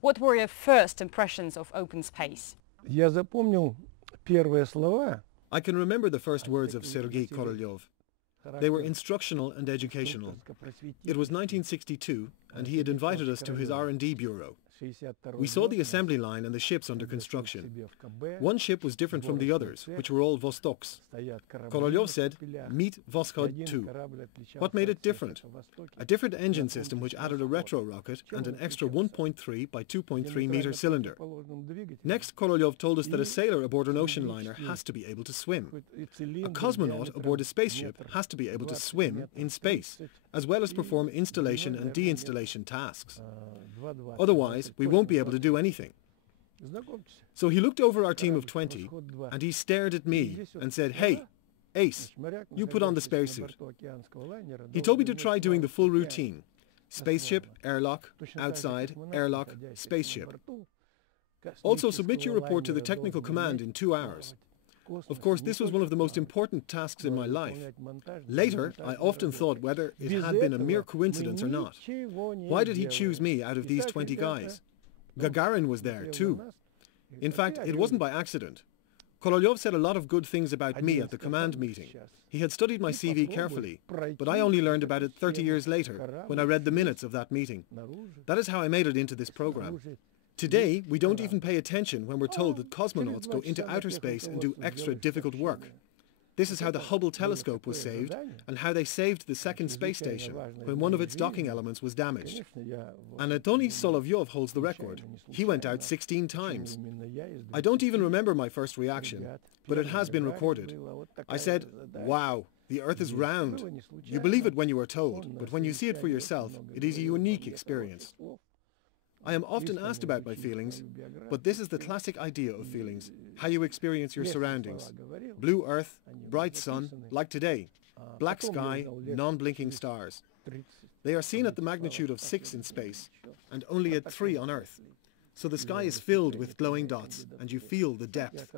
What were your first impressions of open space? Я запомнил первые слова. I can remember the first words of Sergei Korolev. They were instructional and educational. It was 1962, and he had invited us to his R&D bureau. We saw the assembly line and the ships under construction. One ship was different from the others, which were all Vostoks. Korolev said, "Meet Voskod 2. What made it different? A different engine system which added a retro rocket and an extra 1.3 by 2.3 meter cylinder. Next, Korolev told us that a sailor aboard an ocean liner has to be able to swim. A cosmonaut aboard a spaceship has to be able to swim in space, as well as perform installation and deinstallation tasks. Otherwise, we won't be able to do anything." So he looked over our team of 20 and he stared at me and said, "Hey, Ace, you put on the spacesuit." He told me to try doing the full routine: spaceship, airlock, outside, airlock, spaceship. Also submit your report to the technical command in 2 hours. Of course, this was one of the most important tasks in my life. Later, I often thought whether it had been a mere coincidence or not. Why did he choose me out of these 20 guys? Gagarin was there too. In fact, it wasn't by accident. Korolev said a lot of good things about me at the command meeting. He had studied my CV carefully, but I only learned about it 30 years later when I read the minutes of that meeting. That is how I made it into this program. Today, we don't even pay attention when we're told that cosmonauts go into outer space and do extra difficult work. This is how the Hubble telescope was saved and how they saved the second space station when one of its docking elements was damaged. Anatoly Solovyov holds the record. He went out 16 times. I don't even remember my first reaction, but it has been recorded. I said, "Wow, the Earth is round." You believe it when you are told, but when you see it for yourself, it is a unique experience. I am often asked about my feelings, but this is the classic idea of feelings, how you experience your surroundings. Blue earth, bright sun, like today, black sky, non-blinking stars. They are seen at the magnitude of 6 in space and only at 3 on Earth. So the sky is filled with glowing dots and you feel the depth.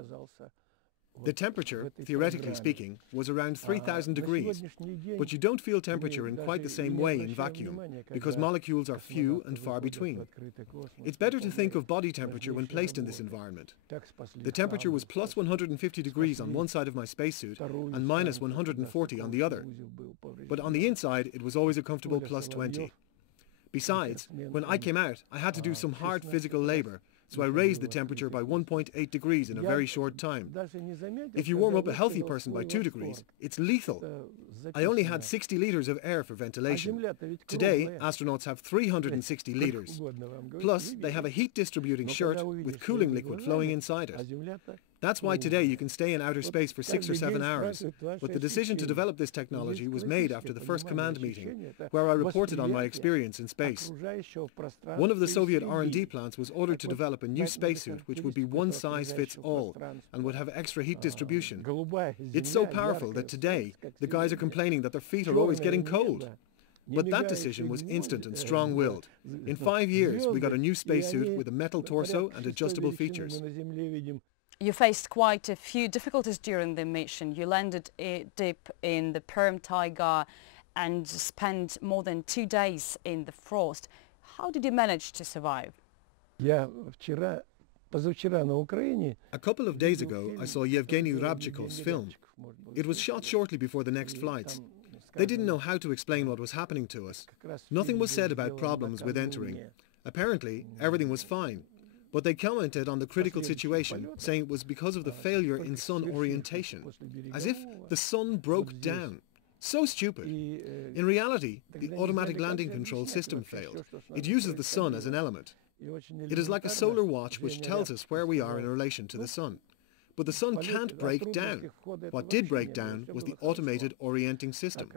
The temperature, theoretically speaking, was around 3,000 degrees, but you don't feel temperature in quite the same way in vacuum, because molecules are few and far between. It's better to think of body temperature when placed in this environment. The temperature was plus 150 degrees on one side of my spacesuit and minus 140 on the other, but on the inside it was always a comfortable plus 20. Besides, when I came out, I had to do some hard physical labor, so I raised the temperature by 1.8 degrees in a very short time. If you warm up a healthy person by 2 degrees, it's lethal. I only had 60 litres of air for ventilation. Today, astronauts have 360 litres. Plus, they have a heat-distributing shirt with cooling liquid flowing inside it. That's why today you can stay in outer space for 6 or 7 hours. But the decision to develop this technology was made after the first command meeting, where I reported on my experience in space. One of the Soviet R&D plants was ordered to develop a new spacesuit which would be one size fits all and would have extra heat distribution. It's so powerful that today the guys are complaining that their feet are always getting cold. But that decision was instant and strong-willed. In 5 years, we got a new spacesuit with a metal torso and adjustable features. You faced quite a few difficulties during the mission. You landed deep in the Perm Taiga and spent more than 2 days in the frost. How did you manage to survive? A couple of days ago, I saw Yevgeny Rabchikov's film. It was shot shortly before the next flights. They didn't know how to explain what was happening to us. Nothing was said about problems with entering. Apparently, everything was fine. But they commented on the critical situation, saying it was because of the failure in sun orientation, as if the sun broke down. So stupid. In reality, the automatic landing control system failed. It uses the sun as an element. It is like a solar watch which tells us where we are in relation to the sun. But the sun can't break down. What did break down was the automated orienting system.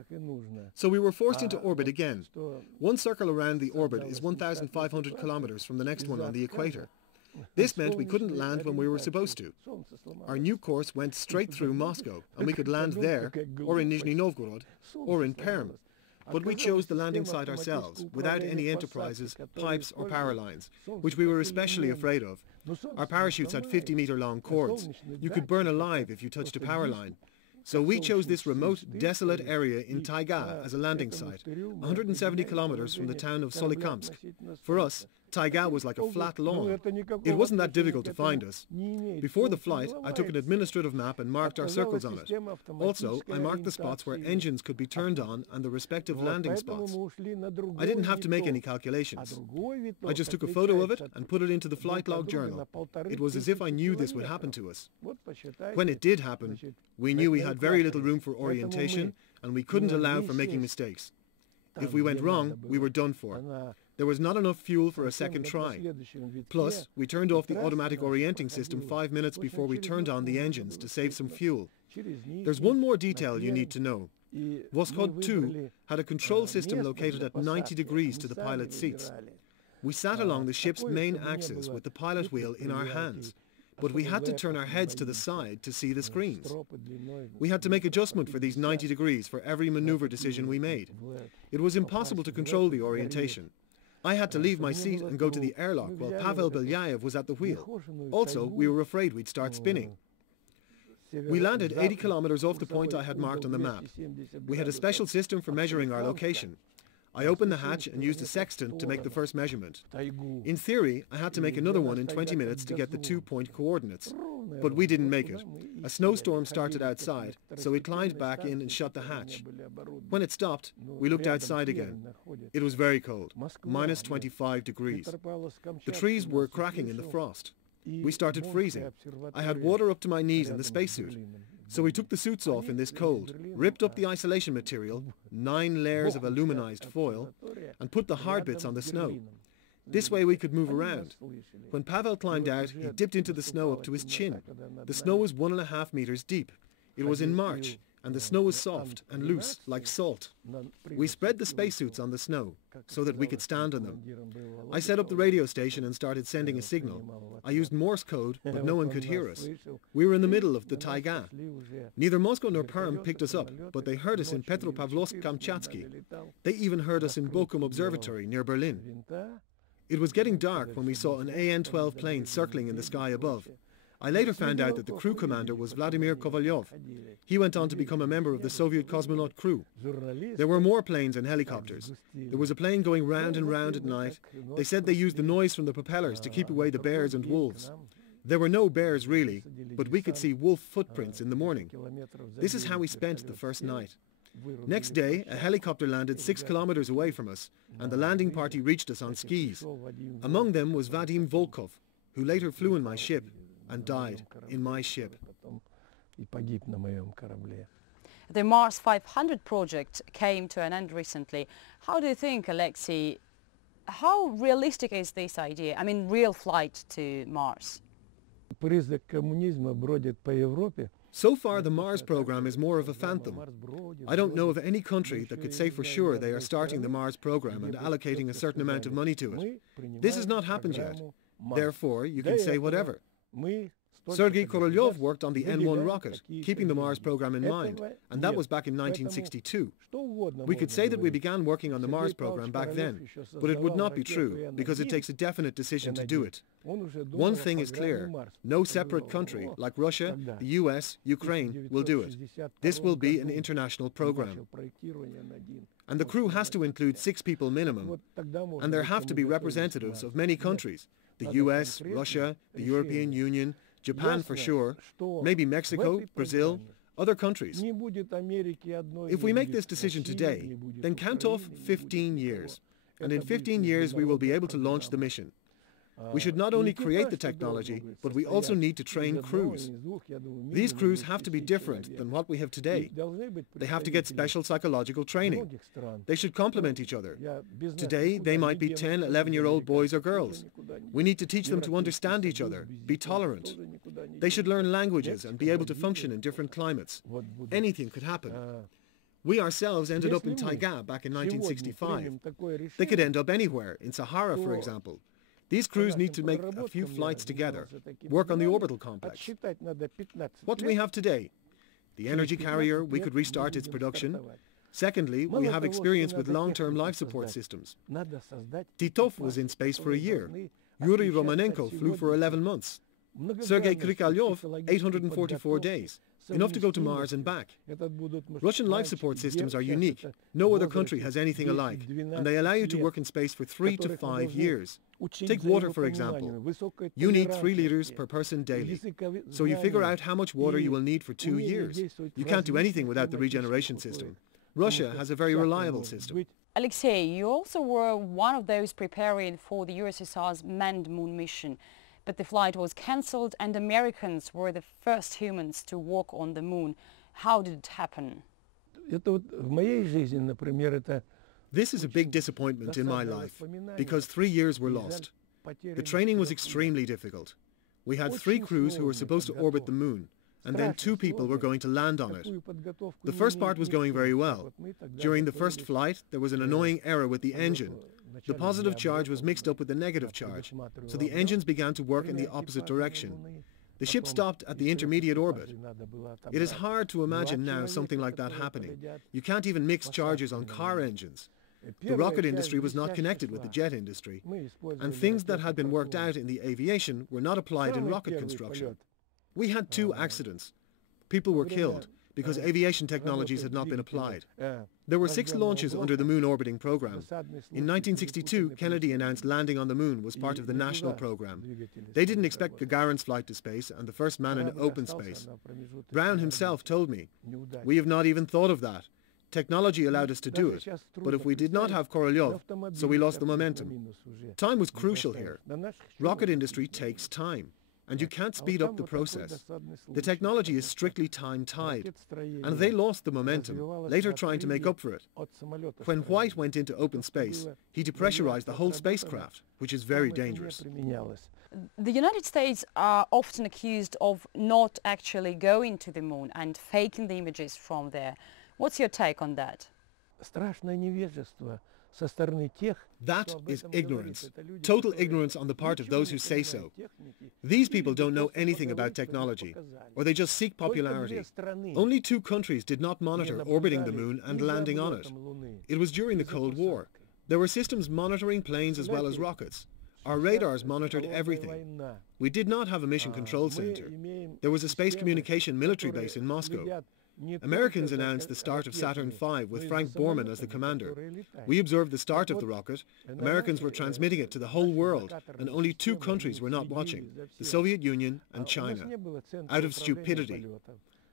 So we were forced into orbit again. One circle around the orbit is 1,500 kilometers from the next one on the equator. This meant we couldn't land when we were supposed to. Our new course went straight through Moscow, and we could land there, or in Nizhny Novgorod, or in Perm. But we chose the landing site ourselves, without any enterprises, pipes or power lines, which we were especially afraid of. Our parachutes had 50-meter-long cords. You could burn alive if you touched a power line. So we chose this remote, desolate area in Taiga as a landing site, 170 kilometers from the town of Solikamsk. For us, Taiga was like a flat lawn. It wasn't that difficult to find us. Before the flight, I took an administrative map and marked our circles on it. Also, I marked the spots where engines could be turned on and the respective landing spots. I didn't have to make any calculations. I just took a photo of it and put it into the flight log journal. It was as if I knew this would happen to us. When it did happen, we knew we had very little room for orientation and we couldn't allow for making mistakes. If we went wrong, we were done for. There was not enough fuel for a second try. Plus, we turned off the automatic orienting system 5 minutes before we turned on the engines to save some fuel. There's one more detail you need to know. Voskhod 2 had a control system located at 90 degrees to the pilot's seats. We sat along the ship's main axis with the pilot wheel in our hands, but we had to turn our heads to the side to see the screens. We had to make adjustment for these 90 degrees for every maneuver decision we made. It was impossible to control the orientation. I had to leave my seat and go to the airlock while Pavel Belyayev was at the wheel. Also, we were afraid we'd start spinning. We landed 80 kilometers off the point I had marked on the map. We had a special system for measuring our location. I opened the hatch and used a sextant to make the first measurement. In theory, I had to make another one in 20 minutes to get the 2-point coordinates. But we didn't make it. A snowstorm started outside, so we climbed back in and shut the hatch. When it stopped, we looked outside again. It was very cold, minus 25 degrees. The trees were cracking in the frost. We started freezing. I had water up to my knees in the spacesuit. So we took the suits off in this cold, ripped up the isolation material, 9 layers of aluminized foil, and put the hard bits on the snow. This way we could move around. When Pavel climbed out, he dipped into the snow up to his chin. The snow was 1.5 meters deep. It was in March, and the snow was soft and loose, like salt. We spread the spacesuits on the snow, so that we could stand on them. I set up the radio station and started sending a signal. I used Morse code, but no one could hear us. We were in the middle of the taiga. Neither Moscow nor Perm picked us up, but they heard us in Petropavlovsk-Kamchatsky. They even heard us in Bochum Observatory near Berlin. It was getting dark when we saw an AN-12 plane circling in the sky above. I later found out that the crew commander was Vladimir Kovalyov. He went on to become a member of the Soviet Cosomanut crew. There were more planes and helicopters. There was a plane going round and round at night. They said they used the noise from the propellers to keep away the bears and wolves. There were no bears really, but we could see wolf footprints in the morning. This is how we spent the first night. Next day, a helicopter landed 6 kilometers away from us, and the landing party reached us on skis. Among them was Vadim Volkov, who later flew in my ship and died in my ship. The Mars 500 project came to an end recently. How do you think, Alexei, how realistic is this idea? I mean, real flight to Mars? So far, the Mars program is more of a phantom. I don't know of any country that could say for sure they are starting the Mars program and allocating a certain amount of money to it. This has not happened yet. Therefore, you can say whatever. Sergei Korolyov worked on the N-1 rocket, keeping the Mars program in mind, and that was back in 1962. We could say that we began working on the Mars program back then, but it would not be true, because it takes a definite decision to do it. One thing is clear: no separate country, like Russia, the US, Ukraine, will do it. This will be an international program. And the crew has to include 6 people minimum, and there have to be representatives of many countries: the US, Russia, the European Union, Japan for sure, maybe Mexico, Brazil, other countries. If we make this decision today, then count off 15 years. And in 15 years we will be able to launch the mission. We should not only create the technology, but we also need to train crews. These crews have to be different than what we have today. They have to get special psychological training. They should complement each other. Today, they might be 10, 11-year-old boys or girls. We need to teach them to understand each other, be tolerant. They should learn languages and be able to function in different climates. Anything could happen. We ourselves ended up in Taiga back in 1965. They could end up anywhere, in Sahara, for example. These crews need to make a few flights together, work on the orbital complex. What do we have today? The energy carrier, we could restart its production. Secondly, we have experience with long-term life support systems. Titov was in space for a year. Yuri Romanenko flew for 11 months. Sergei Krikalyov, 844 days. enough to go to Mars and back. Russian life support systems are unique. No other country has anything alike, and they allow you to work in space for 3 to 5 years. Take water, for example. You need 3 liters per person daily. So you figure out how much water you will need for 2 years. You can't do anything without the regeneration system. Russia has a very reliable system. Alexei, you also were one of those preparing for the USSR's manned moon mission, but the flight was cancelled and Americans were the first humans to walk on the moon. How did it happen? This is a big disappointment in my life, because 3 years were lost. The training was extremely difficult. We had 3 crews who were supposed to orbit the moon, and then 2 people were going to land on it. The first part was going very well. During the first flight, there was an annoying error with the engine. The positive charge was mixed up with the negative charge, so the engines began to work in the opposite direction. The ship stopped at the intermediate orbit. It is hard to imagine now something like that happening. You can't even mix charges on car engines. The rocket industry was not connected with the jet industry, and things that had been worked out in the aviation were not applied in rocket construction. We had 2 accidents. People were killed because aviation technologies had not been applied. There were 6 launches under the moon orbiting program. In 1962, Kennedy announced landing on the moon was part of the national program. They didn't expect Gagarin's flight to space and the first man in open space. Brown himself told me, "We have not even thought of that. Technology allowed us to do it, but if we did not have Korolev, so we lost the momentum." Time was crucial here. Rocket industry takes time, and you can't speed up the process. The technology is strictly time-tied, and they lost the momentum, later trying to make up for it. When White went into open space, he depressurized the whole spacecraft, which is very dangerous. The United States are often accused of not actually going to the moon and faking the images from there. What's your take on that? That is ignorance, total ignorance on the part of those who say so. These people don't know anything about technology, or they just seek popularity. Only 2 countries did not monitor orbiting the moon and landing on it. It was during the Cold War. There were systems monitoring planes as well as rockets. Our radars monitored everything. We did not have a mission control center. There was a space communication military base in Moscow. Americans announced the start of Saturn V with Frank Borman as the commander. We observed the start of the rocket. Americans were transmitting it to the whole world, and only 2 countries were not watching, the Soviet Union and China, out of stupidity.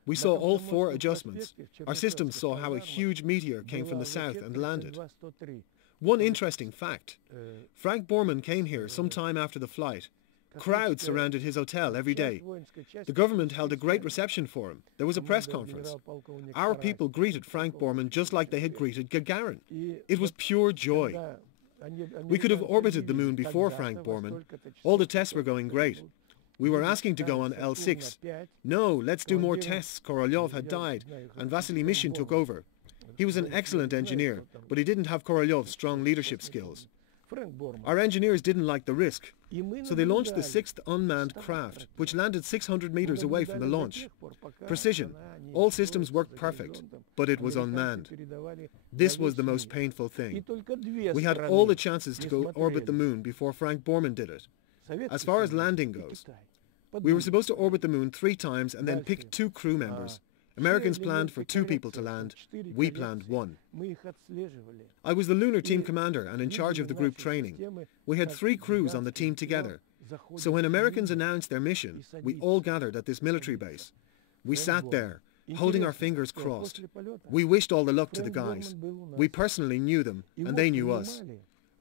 We saw all 4 adjustments. Our systems saw how a huge meteor came from the south and landed. One interesting fact, Frank Borman came here sometime after the flight. Crowds surrounded his hotel every day. The government held a great reception for him. There was a press conference. Our people greeted Frank Borman just like they had greeted Gagarin. It was pure joy. We could have orbited the moon before Frank Borman. All the tests were going great. We were asking to go on L6. No, let's do more tests. Korolev had died, and Vasily Mishin took over. He was an excellent engineer, but he didn't have Korolev's strong leadership skills. Our engineers didn't like the risk, so they launched the 6th unmanned craft, which landed 600 meters away from the launch. Precision. All systems worked perfect, but it was unmanned. This was the most painful thing. We had all the chances to go orbit the moon before Frank Borman did it. As far as landing goes, we were supposed to orbit the moon 3 times and then pick 2 crew members. Americans planned for 2 people to land. We planned 1. I was the lunar team commander and in charge of the group training. We had 3 crews on the team together. So when Americans announced their mission, we all gathered at this military base. We sat there, holding our fingers crossed. We wished all the luck to the guys. We personally knew them, and they knew us.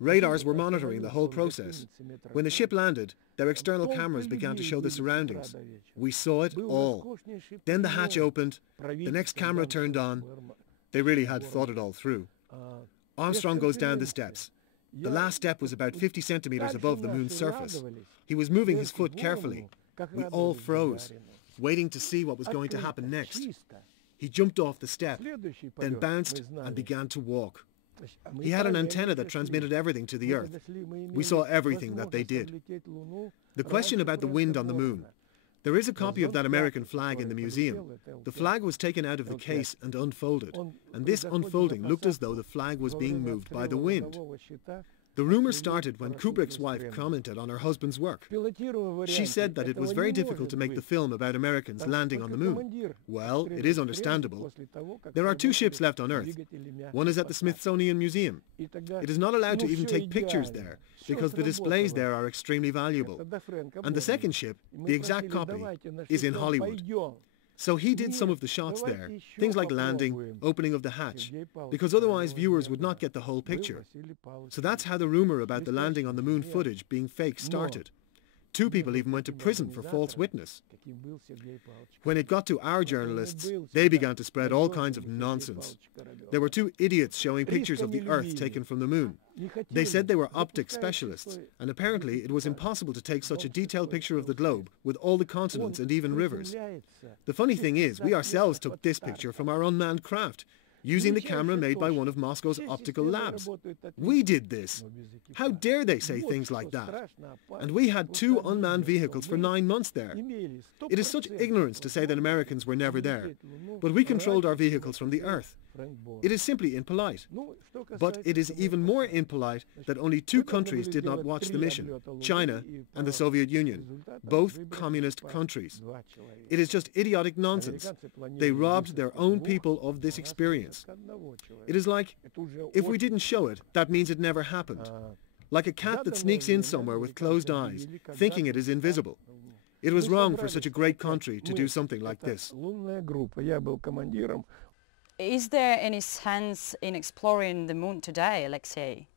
Radars were monitoring the whole process. When the ship landed, their external cameras began to show the surroundings. We saw it all. Then the hatch opened, the next camera turned on. They really had thought it all through. Armstrong goes down the steps. The last step was about 50 centimeters above the moon's surface. He was moving his foot carefully. We all froze, waiting to see what was going to happen next. He jumped off the step, then bounced and began to walk. He had an antenna that transmitted everything to the Earth. We saw everything that they did. The question about the wind on the moon. There is a copy of that American flag in the museum. The flag was taken out of the case and unfolded, and this unfolding looked as though the flag was being moved by the wind. The rumor started when Kubrick's wife commented on her husband's work. She said that it was very difficult to make the film about Americans landing on the moon. Well, it is understandable. There are 2 ships left on Earth. One is at the Smithsonian Museum. It is not allowed to even take pictures there because the displays there are extremely valuable. And the second ship, the exact copy, is in Hollywood. So he did some of the shots there, things like landing, opening of the hatch, because otherwise viewers would not get the whole picture. So that's how the rumor about the landing on the moon footage being fake started. 2 people even went to prison for false witness. When it got to our journalists, they began to spread all kinds of nonsense. There were 2 idiots showing pictures of the Earth taken from the moon. They said they were optics specialists, and apparently it was impossible to take such a detailed picture of the globe with all the continents and even rivers. The funny thing is, we ourselves took this picture from our unmanned craft, using the camera made by one of Moscow's optical labs. We did this. How dare they say things like that? And we had 2 unmanned vehicles for 9 months there. It is such ignorance to say that Americans were never there, but we controlled our vehicles from the Earth. It is simply impolite. But it is even more impolite that only 2 countries did not watch the mission, China and the Soviet Union, both communist countries. It is just idiotic nonsense. They robbed their own people of this experience. It is like, if we didn't show it, that means it never happened. Like a cat that sneaks in somewhere with closed eyes, thinking it is invisible. It was wrong for such a great country to do something like this. Is there any sense in exploring the moon today, Alexei?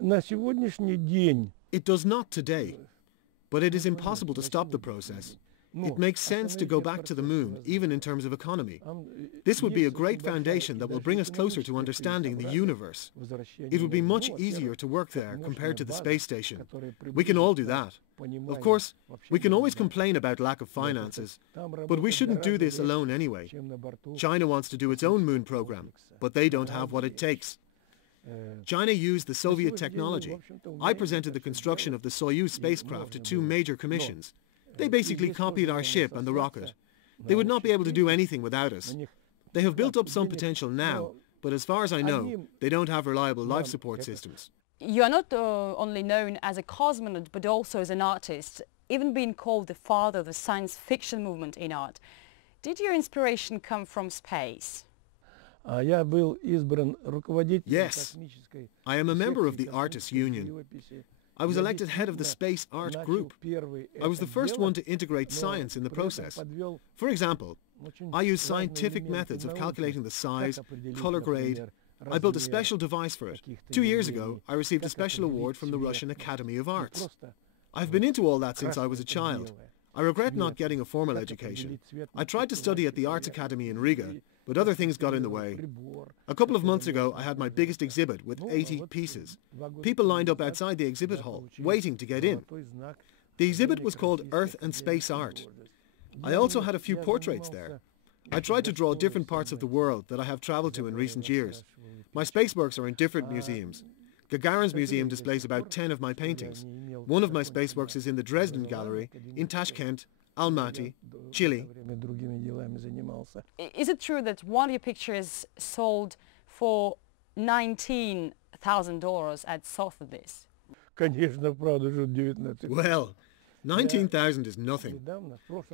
It does not today, but it is impossible to stop the process. It makes sense to go back to the moon, even in terms of economy. This would be a great foundation that will bring us closer to understanding the universe. It would be much easier to work there compared to the space station. We can all do that. Of course, we can always complain about lack of finances, but we shouldn't do this alone anyway. China wants to do its own moon program, but they don't have what it takes. China used the Soviet technology. I presented the construction of the Soyuz spacecraft to 2 major commissions. They basically copied our ship and the rocket. They would not be able to do anything without us. They have built up some potential now, but as far as I know, they don't have reliable life support systems. You are not only known as a cosmonaut, but also as an artist, even being called the father of the science fiction movement in art. Did your inspiration come from space? Yes, I am a member of the Artists' Union. I was elected head of the Space Art Group. I was the first one to integrate science in the process. For example, I used scientific methods of calculating the size, color grade. I built a special device for it. 2 years ago, I received a special award from the Russian Academy of Arts. I've been into all that since I was a child. I regret not getting a formal education. I tried to study at the Arts Academy in Riga, but other things got in the way. A couple of months ago, I had my biggest exhibit with 80 pieces. People lined up outside the exhibit hall, waiting to get in. The exhibit was called Earth and Space Art. I also had a few portraits there. I tried to draw different parts of the world that I have traveled to in recent years. My space works are in different museums. Gagarin's museum displays about 10 of my paintings. One of my space works is in the Dresden Gallery, in Tashkent, Almaty, Chile. Is it true that one of your pictures sold for $19,000 at Sotheby's? Well, 19,000 is nothing.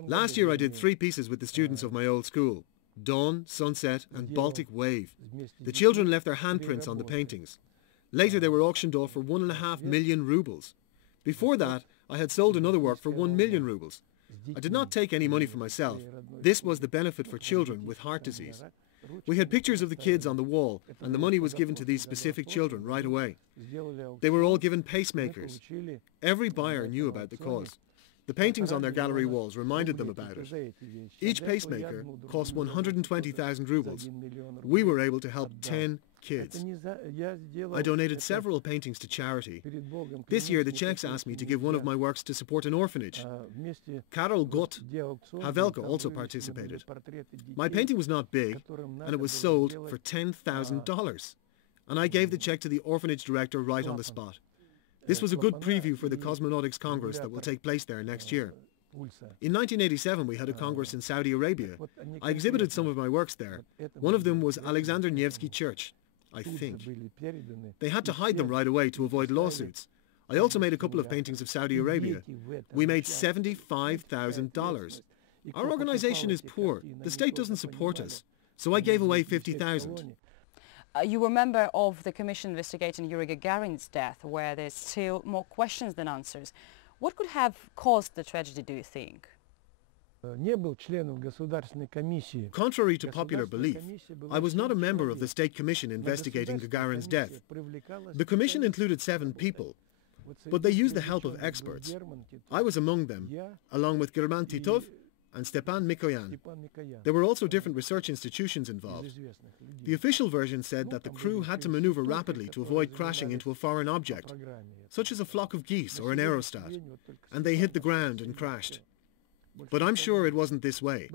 Last year I did 3 pieces with the students of my old school: Dawn, Sunset and Baltic Wave. The children left their handprints on the paintings. Later they were auctioned off for 1.5 million rubles. Before that, I had sold another work for 1 million rubles. I did not take any money for myself. This was the benefit for children with heart disease. We had pictures of the kids on the wall, and the money was given to these specific children right away. They were all given pacemakers. Every buyer knew about the cause. The paintings on their gallery walls reminded them about it. Each pacemaker cost 120,000 rubles. We were able to help 10 kids. I donated several paintings to charity. This year the Czechs asked me to give one of my works to support an orphanage. Karol Gott, Havelka also participated. My painting was not big, and it was sold for $10,000. And I gave the check to the orphanage director right on the spot. This was a good preview for the Cosmonautics Congress that will take place there next year. In 1987 we had a congress in Saudi Arabia. I exhibited some of my works there. One of them was Alexander Nevsky Church. I think. They had to hide them right away to avoid lawsuits. I also made a couple of paintings of Saudi Arabia. We made $75,000. Our organization is poor. The state doesn't support us. So I gave away $50,000. You were a member of the commission investigating Yuri Gagarin's death, where there's still more questions than answers. What could have caused the tragedy, do you think? Contrary to popular belief, I was not a member of the State Commission investigating Gagarin's death. The commission included 7 people, but they used the help of experts. I was among them, along with German Titov and Stepan Mikoyan. There were also different research institutions involved. The official version said that the crew had to maneuver rapidly to avoid crashing into a foreign object, such as a flock of geese or an aerostat, and they hit the ground and crashed. But I'm sure it wasn't this way.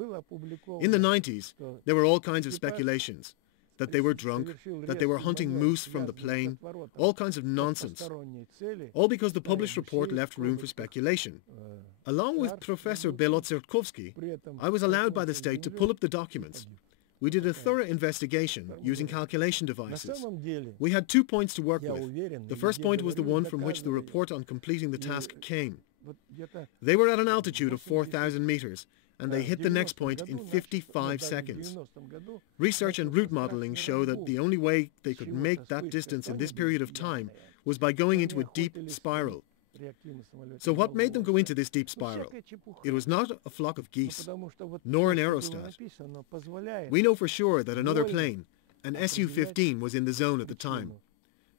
In the 90s, there were all kinds of speculations. That they were drunk, that they were hunting moose from the plane, all kinds of nonsense. All because the published report left room for speculation. Along with Professor Belotserkovsky, I was allowed by the state to pull up the documents. We did a thorough investigation using calculation devices. We had 2 points to work with. The first point was the one from which the report on completing the task came. They were at an altitude of 4,000 meters, and they hit the next point in 55 seconds. Research and route modeling show that the only way they could make that distance in this period of time was by going into a deep spiral. So what made them go into this deep spiral? It was not a flock of geese, nor an aerostat. We know for sure that another plane, an Su-15, was in the zone at the time.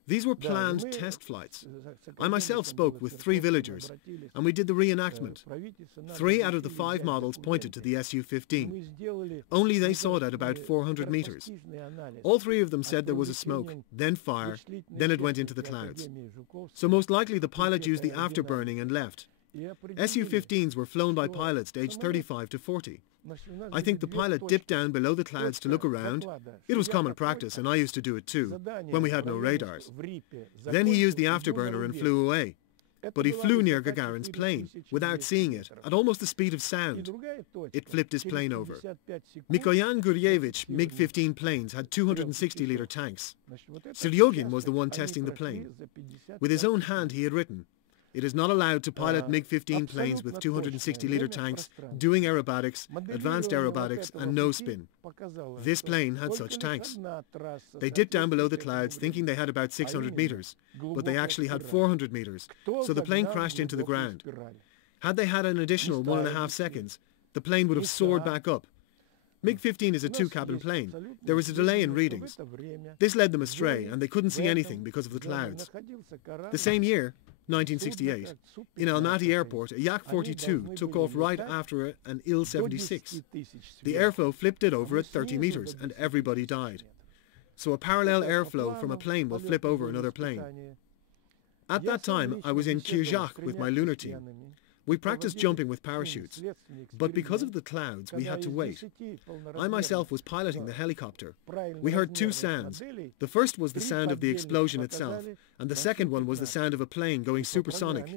These were planned test flights. I myself spoke with 3 villagers, and we did the reenactment. 3 out of the 5 models pointed to the Su-15. Only they saw it at about 400 meters. All 3 of them said there was a smoke, then fire, then it went into the clouds. So most likely the pilot used the afterburning and left. Su-15s were flown by pilots aged 35 to 40. I think the pilot dipped down below the clouds to look around. It was common practice, and I used to do it too, when we had no radars. Then he used the afterburner and flew away. But he flew near Gagarin's plane, without seeing it, at almost the speed of sound. It flipped his plane over. Mikoyan Guryevich MiG-15 planes had 260-litre tanks. Seryogin was the one testing the plane. With his own hand he had written, "It is not allowed to pilot MiG-15 planes with 260-litre tanks, doing aerobatics, advanced aerobatics and no spin." This plane had such tanks. They dipped down below the clouds thinking they had about 600 meters, but they actually had 400 meters, so the plane crashed into the ground. Had they had an additional 1.5 seconds, the plane would have soared back up. MiG-15 is a 2-cabin plane. There was a delay in readings. This led them astray, and they couldn't see anything because of the clouds. The same year, 1968, in Almaty Airport, a Yak-42 took off right after an Il-76. The airflow flipped it over at 30 meters, and everybody died. So a parallel airflow from a plane will flip over another plane. At that time, I was in Kirjach with my lunar team. We practiced jumping with parachutes, but because of the clouds, we had to wait. I myself was piloting the helicopter. We heard 2 sounds. The first was the sound of the explosion itself, and the second one was the sound of a plane going supersonic.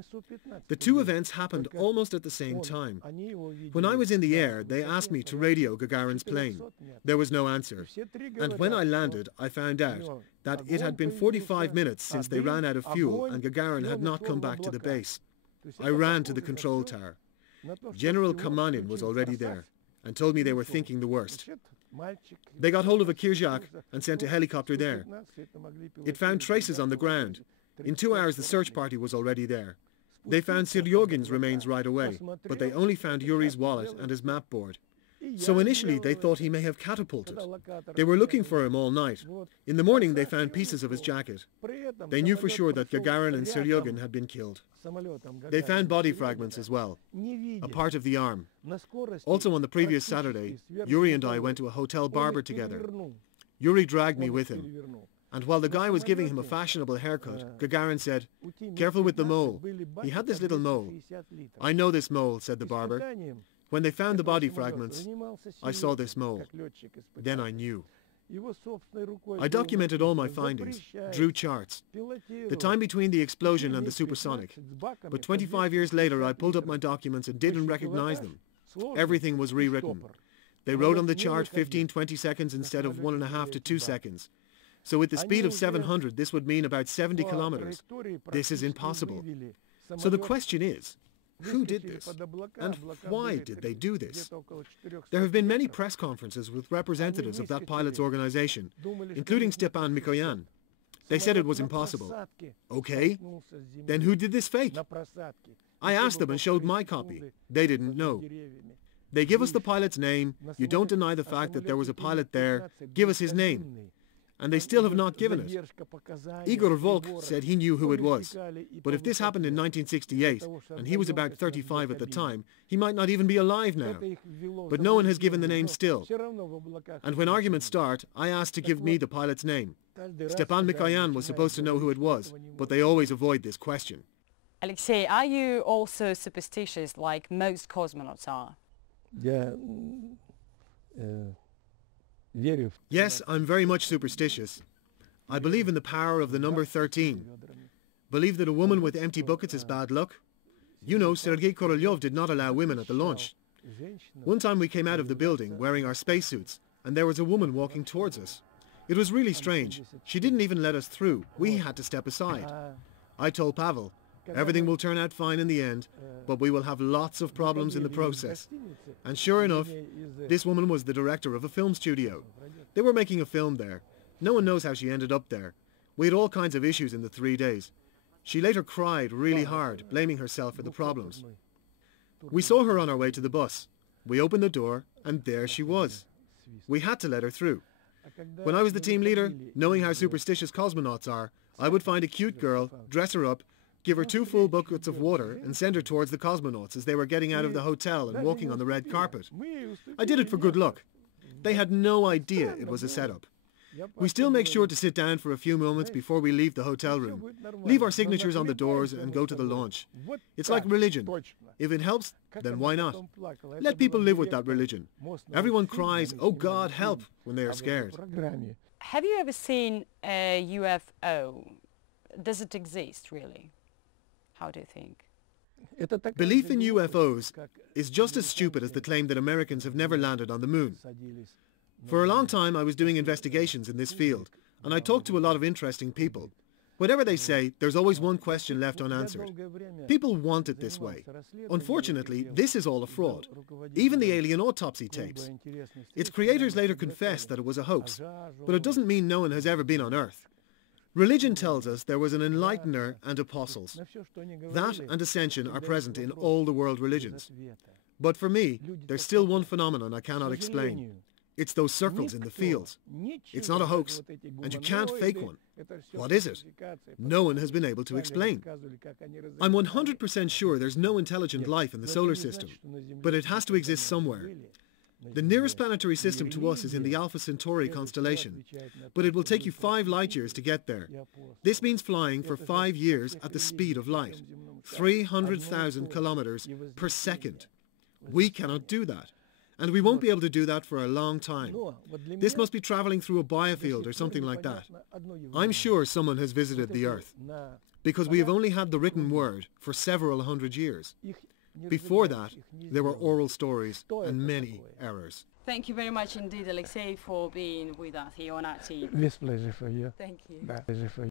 The 2 events happened almost at the same time. When I was in the air, they asked me to radio Gagarin's plane. There was no answer. And when I landed, I found out that it had been 45 minutes since they ran out of fuel and Gagarin had not come back to the base. I ran to the control tower. General Kamanin was already there and told me they were thinking the worst. They got hold of a Kirjach and sent a helicopter there. It found traces on the ground. In 2 hours the search party was already there. They found Seryogin's remains right away, but they only found Yuri's wallet and his map board. So initially they thought he may have catapulted. They were looking for him all night. In the morning they found pieces of his jacket. They knew for sure that Gagarin and Seryogin had been killed. They found body fragments as well, a part of the arm. Also on the previous Saturday, Yuri and I went to a hotel barber together. Yuri dragged me with him. And while the guy was giving him a fashionable haircut, Gagarin said, "Careful with the mole. He had this little mole." "I know this mole," said the barber. When they found the body fragments, I saw this mole. Then I knew. I documented all my findings, drew charts. The time between the explosion and the supersonic. But 25 years later I pulled up my documents and didn't recognize them. Everything was rewritten. They wrote on the chart 15-20 seconds instead of 1.5 to 2 seconds. So with the speed of 700, this would mean about 70 kilometers. This is impossible. So the question is, who did this? And why did they do this? There have been many press conferences with representatives of that pilot's organization, including Stepan Mikoyan. They said it was impossible. Okay, then who did this fake? I asked them and showed my copy. They didn't know. They give us the pilot's name. You don't deny the fact that there was a pilot there. Give us his name. And they still have not given it. Igor Volk said he knew who it was. But if this happened in 1968, and he was about 35 at the time, he might not even be alive now. But no one has given the name still. And when arguments start, I asked to give me the pilot's name. Stepan Mikoyan was supposed to know who it was, but they always avoid this question. Alexei, are you also superstitious like most cosmonauts are? Yes, I'm very much superstitious. I believe in the power of the number 13. Believe that a woman with empty buckets is bad luck. You know, Sergei Korolev did not allow women at the launch. One time we came out of the building wearing our spacesuits, and there was a woman walking towards us. It was really strange. She didn't even let us through. We had to step aside. I told Pavel, everything will turn out fine in the end, but we will have lots of problems in the process. And sure enough, this woman was the director of a film studio. They were making a film there. No one knows how she ended up there. We had all kinds of issues in the 3 days. She later cried really hard, blaming herself for the problems. We saw her on our way to the bus. We opened the door, and there she was. We had to let her through. When I was the team leader, knowing how superstitious cosmonauts are, I would find a cute girl, dress her up, give her 2 full buckets of water and send her towards the cosmonauts as they were getting out of the hotel and walking on the red carpet. I did it for good luck. They had no idea it was a setup. We still make sure to sit down for a few moments before we leave the hotel room, leave our signatures on the doors and go to the launch. It's like religion. If it helps, then why not? Let people live with that religion. Everyone cries, "Oh God, help," when they are scared. Have you ever seen a UFO? Does it exist, really? How do you think? Belief in UFOs is just as stupid as the claim that Americans have never landed on the moon. For a long time I was doing investigations in this field, and I talked to a lot of interesting people. Whatever they say, there's always one question left unanswered. People want it this way. Unfortunately, this is all a fraud. Even the alien autopsy tapes. Its creators later confessed that it was a hoax, but it doesn't mean no one has ever been on Earth. Religion tells us there was an enlightener and apostles. That and ascension are present in all the world religions. But for me, there's still one phenomenon I cannot explain. It's those circles in the fields. It's not a hoax, and you can't fake one. What is it? No one has been able to explain. I'm 100% sure there's no intelligent life in the solar system, but it has to exist somewhere. The nearest planetary system to us is in the Alpha Centauri constellation, but it will take you 5 light years to get there. This means flying for 5 years at the speed of light, 300,000 kilometers per second. We cannot do that. And we won't be able to do that for a long time. This must be traveling through a biofield or something like that. I'm sure someone has visited the Earth, because we have only had the written word for several hundred years. Before that, there were oral stories and many errors. Thank you very much indeed, Alexei, for being with us here on our team. It's a pleasure for you. Thank you. Pleasure for you.